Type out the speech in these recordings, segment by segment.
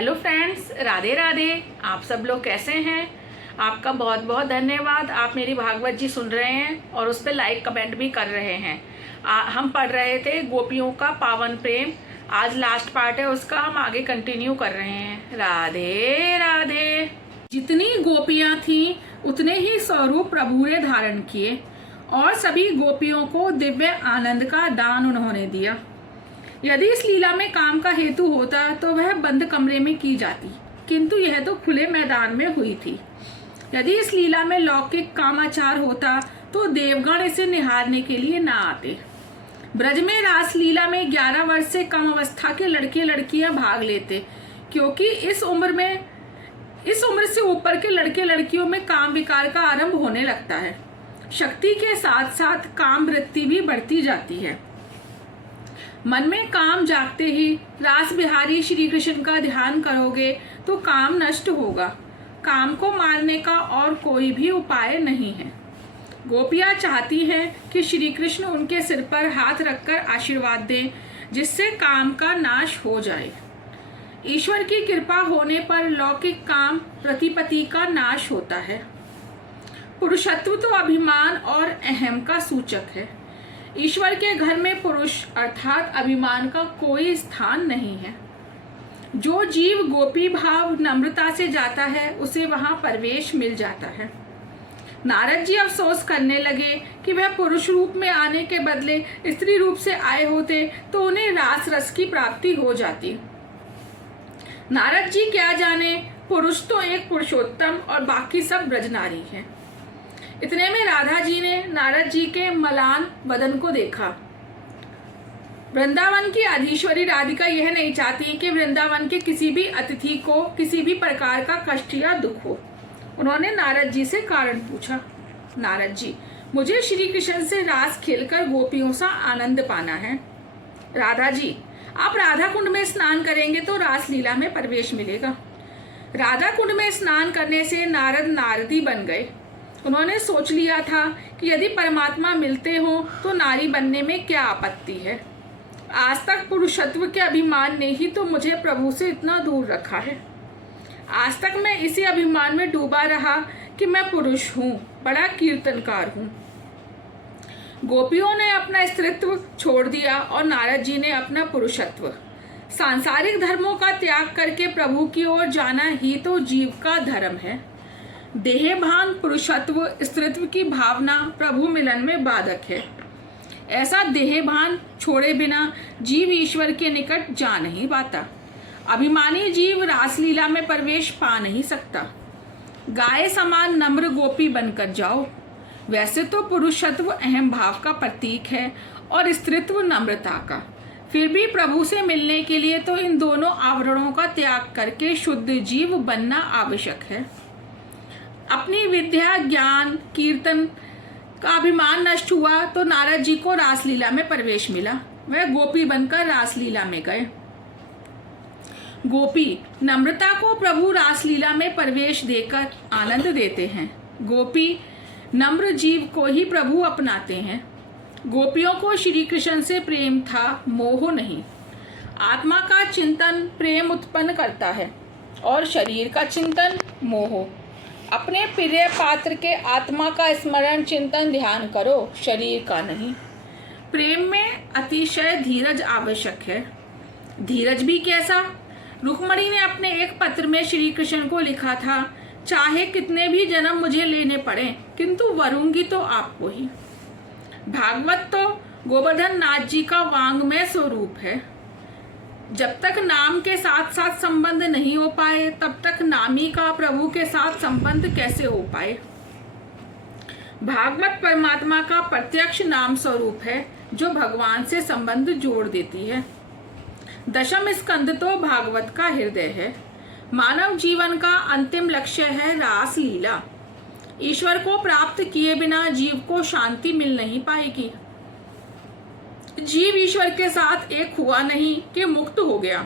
Hello friends, Radhe Radhe. आप सब लोग कैसे हैं? आपका बहुत बहुत धन्यवाद। आप मेरी भागवत जी सुन रहे हैं और उस पर लाइक कमेंट भी कर रहे हैं। हम पढ़ रहे थे गोपियों का पावन प्रेम। आज लास्ट पार्ट है उसका, हम आगे कंटिन्यू कर रहे हैं। राधे राधे। जितनी गोपियां थीं उतने ही स्वरूप प्रभु ने धारण किए और सभी गोपियों को दिव्य आनंद का दान उन्होंने दिया। यदि इस लीला में काम का हेतु होता तो वह बंद कमरे में की जाती, किंतु यह तो खुले मैदान में हुई थी। यदि इस लीला में लौकिक कामाचार होता तो देवगण इसे निहारने के लिए ना आते। ब्रज में रास लीला में 11 वर्ष से कम अवस्था के लड़के लड़कियां भाग लेते, क्योंकि इस उम्र से ऊपर के लड़के लड़कियों में काम विकार का आरंभ होने लगता है। शक्ति के साथ साथ काम वृत्ति भी बढ़ती जाती है। मन में काम जागते ही रास बिहारी श्री कृष्ण का ध्यान करोगे तो काम नष्ट होगा। काम को मारने का और कोई भी उपाय नहीं है। गोपियां चाहती हैं कि श्री कृष्ण उनके सिर पर हाथ रखकर आशीर्वाद दें, जिससे काम का नाश हो जाए। ईश्वर की कृपा होने पर लौकिक काम प्रतिपत्ति का नाश होता है। पुरुषत्व तो अभिमान और अहम का सूचक है। ईश्वर के घर में पुरुष अर्थात अभिमान का कोई स्थान नहीं है। जो जीव गोपी भाव नम्रता से जाता है उसे वहां प्रवेश मिल जाता है। नारद जी अफसोस करने लगे कि वह पुरुष रूप में आने के बदले स्त्री रूप से आए होते तो उन्हें रास रस की प्राप्ति हो जाती। नारद जी क्या जाने, पुरुष तो एक पुरुषोत्तम और बाकी सब ब्रजनारी हैं। इतने में राधा जी ने नारद जी के मलान बदन को देखा। वृंदावन की अधीश्वरी राधिका यह नहीं चाहती कि वृंदावन के किसी भी अतिथि को किसी भी प्रकार का कष्ट या दुख हो। उन्होंने नारद जी से कारण पूछा। नारद जी, मुझे श्री कृष्ण से रास खेलकर गोपियों सा आनंद पाना है। राधा जी, आप राधा कुंड में स्नान करेंगे तो रास लीला में प्रवेश मिलेगा। राधा कुंड में स्नान करने से नारद नारदी बन गए। उन्होंने सोच लिया था कि यदि परमात्मा मिलते हो तो नारी बनने में क्या आपत्ति है। आज तक पुरुषत्व के अभिमान ने ही तो मुझे प्रभु से इतना दूर रखा है। आज तक मैं इसी अभिमान में डूबा रहा कि मैं पुरुष हूँ, बड़ा कीर्तनकार हूँ। गोपियों ने अपना स्त्रीत्व छोड़ दिया और नारद जी ने अपना पुरुषत्व। सांसारिक धर्मों का त्याग करके प्रभु की ओर जाना ही तो जीव का धर्म है। देहभान, पुरुषत्व, स्त्रीत्व की भावना प्रभु मिलन में बाधक है। ऐसा देहभान छोड़े बिना जीव ईश्वर के निकट जा नहीं पाता। अभिमानी जीव रासलीला में प्रवेश पा नहीं सकता। गाय समान नम्र गोपी बनकर जाओ। वैसे तो पुरुषत्व अहम भाव का प्रतीक है और स्त्रीत्व नम्रता का। फिर भी प्रभु से मिलने के लिए तो इन दोनों आवरणों का त्याग करके शुद्ध जीव बनना आवश्यक है। अपनी विद्या, ज्ञान, कीर्तन का अभिमान नष्ट हुआ तो नारद जी को रासलीला में प्रवेश मिला। वह गोपी बनकर रासलीला में गए। गोपी नम्रता को प्रभु रासलीला में प्रवेश देकर आनंद देते हैं। गोपी नम्र जीव को ही प्रभु अपनाते हैं। गोपियों को श्री कृष्ण से प्रेम था, मोह नहीं। आत्मा का चिंतन प्रेम उत्पन्न करता है और शरीर का चिंतन मोह। अपने प्रिय पात्र के आत्मा का स्मरण चिंतन ध्यान करो, शरीर का नहीं। प्रेम में अतिशय धीरज आवश्यक है। धीरज भी कैसा? रुक्मणी ने अपने एक पत्र में श्री कृष्ण को लिखा था, चाहे कितने भी जन्म मुझे लेने पड़े किंतु वरूंगी तो आपको ही। भागवत तो गोवर्धन नाथ जी का वांग्मय स्वरूप है। जब तक नाम के साथ साथ संबंध नहीं हो पाए तब तक नामी का प्रभु के साथ संबंध कैसे हो पाए। भागवत परमात्मा का प्रत्यक्ष नाम स्वरूप है जो भगवान से संबंध जोड़ देती है। दशम स्कंद तो भागवत का हृदय है। मानव जीवन का अंतिम लक्ष्य है रास लीला। ईश्वर को प्राप्त किए बिना जीव को शांति मिल नहीं पाएगी। जीव ईश्वर के साथ एक हुआ नहीं कि मुक्त हो गया।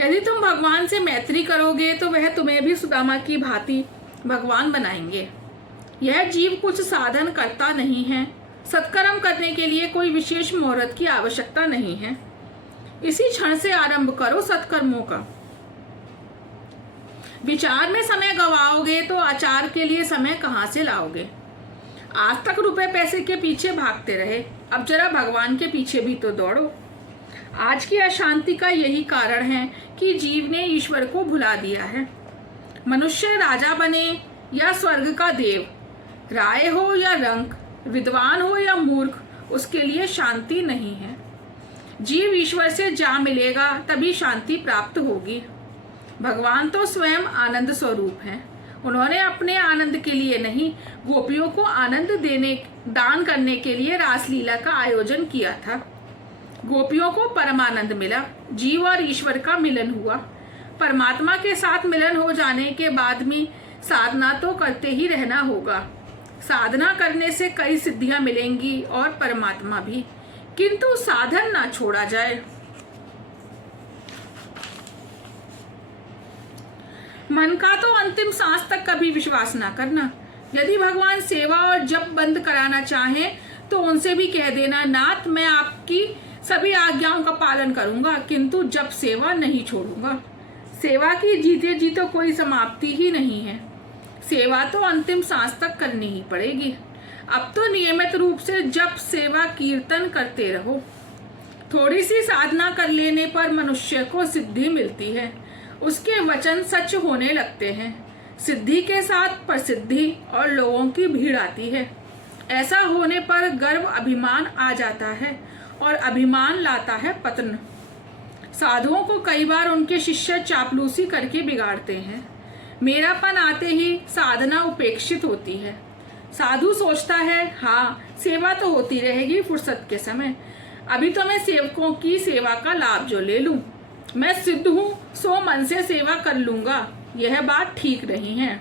यदि तुम भगवान से मैत्री करोगे तो वह तुम्हें भी सुदामा की भांति भगवान बनाएंगे। यह जीव कुछ साधन करता नहीं है। सत्कर्म करने के लिए कोई विशेष मुहूर्त की आवश्यकता नहीं है। इसी क्षण से आरंभ करो सत्कर्मों का। विचार में समय गवाओगे तो आचार के लिए समय कहाँ से लाओगे। आज तक रुपए पैसे के पीछे भागते रहे, अब जरा भगवान के पीछे भी तो दौड़ो। आज की अशांति का यही कारण है कि जीव ने ईश्वर को भुला दिया है। मनुष्य राजा बने या स्वर्ग का देव, राय हो या रंक, विद्वान हो या मूर्ख, उसके लिए शांति नहीं है। जीव ईश्वर से जा मिलेगा तभी शांति प्राप्त होगी। भगवान तो स्वयं आनंद स्वरूप हैं। उन्होंने अपने आनंद के लिए नहीं, गोपियों को आनंद दान करने के लिए रासलीला का आयोजन किया था। गोपियों को परमानंद मिला, जीव और ईश्वर का मिलन हुआ। परमात्मा के साथ मिलन हो जाने के बाद भी साधना तो करते ही रहना होगा। साधना करने से कई सिद्धियां मिलेंगी और परमात्मा भी, किंतु साधन ना छोड़ा जाए। मन का तो अंतिम सांस तक कभी विश्वास ना करना। यदि भगवान सेवा और जप बंद कराना चाहें तो उनसे भी कह देना, नाथ मैं आपकी सभी आज्ञाओं का पालन करूंगा किंतु जप सेवा नहीं छोड़ूंगा। सेवा की जीते जी तो कोई समाप्ति ही नहीं है। सेवा तो अंतिम सांस तक करनी ही पड़ेगी। अब तो नियमित रूप से जप सेवा कीर्तन करते रहो। थोड़ी सी साधना कर लेने पर मनुष्य को सिद्धि मिलती है, उसके वचन सच होने लगते हैं। सिद्धि के साथ प्रसिद्धि और लोगों की भीड़ आती है। ऐसा होने पर गर्व अभिमान आ जाता है और अभिमान लाता है पतन। साधुओं को कई बार उनके शिष्य चापलूसी करके बिगाड़ते हैं। मेरापन आते ही साधना उपेक्षित होती है। साधु सोचता है, हाँ सेवा तो होती रहेगी फुर्सत के समय, अभी तो मैं सेवकों की सेवा का लाभ जो ले लूं। मैं सिद्ध हूं सो मन से सेवा कर लूंगा, यह बात ठीक नहीं है।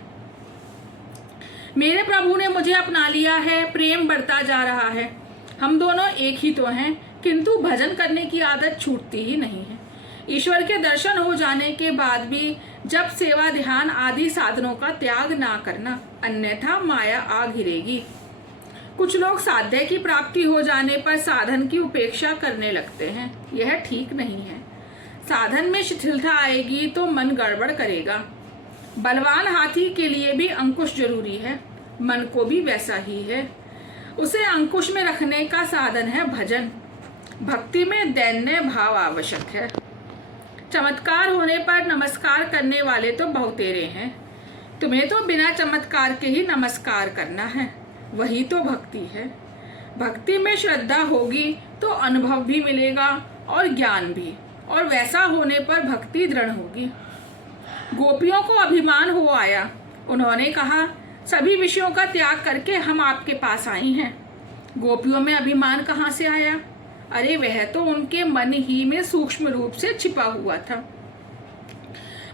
मेरे प्रभु ने मुझे अपना लिया है, प्रेम बढ़ता जा रहा है। हम दोनों एक ही तो हैं, किंतु भजन करने की आदत छूटती ही नहीं है। ईश्वर के दर्शन हो जाने के बाद भी जब सेवा ध्यान आदि साधनों का त्याग ना करना, अन्यथा माया आ घिरेगी। कुछ लोग साध्य की प्राप्ति हो जाने पर साधन की उपेक्षा करने लगते हैं, यह ठीक नहीं है। साधन में शिथिलता आएगी तो मन गड़बड़ करेगा। बलवान हाथी के लिए भी अंकुश जरूरी है, मन को भी वैसा ही है। उसे अंकुश में रखने का साधन है भजन। भक्ति में दैन्य भाव आवश्यक है। चमत्कार होने पर नमस्कार करने वाले तो बहुतेरे हैं। तुम्हें तो बिना चमत्कार के ही नमस्कार करना है, वही तो भक्ति है। भक्ति में श्रद्धा होगी तो अनुभव भी मिलेगा और ज्ञान भी, और वैसा होने पर भक्ति दृढ़ होगी। गोपियों को अभिमान हो आया। उन्होंने कहा, सभी विषयों का त्याग करके हम आपके पास आई हैं। गोपियों में अभिमान कहाँ से आया? अरे वह तो उनके मन ही में सूक्ष्म रूप से छिपा हुआ था।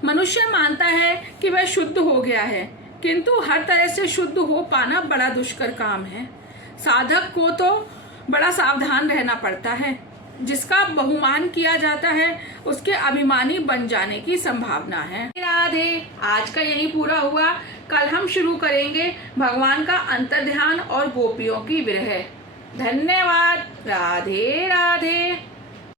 मनुष्य मानता है कि वह शुद्ध हो गया है, किंतु हर तरह से शुद्ध हो पाना बड़ा दुष्कर काम है। साधक को तो बड़ा सावधान रहना पड़ता है। जिसका बहुमान किया जाता है उसके अभिमानी बन जाने की संभावना है। राधे, आज का यही पूरा हुआ। कल हम शुरू करेंगे भगवान का अंतर्ध्यान और गोपियों की विरह। धन्यवाद। राधे राधे।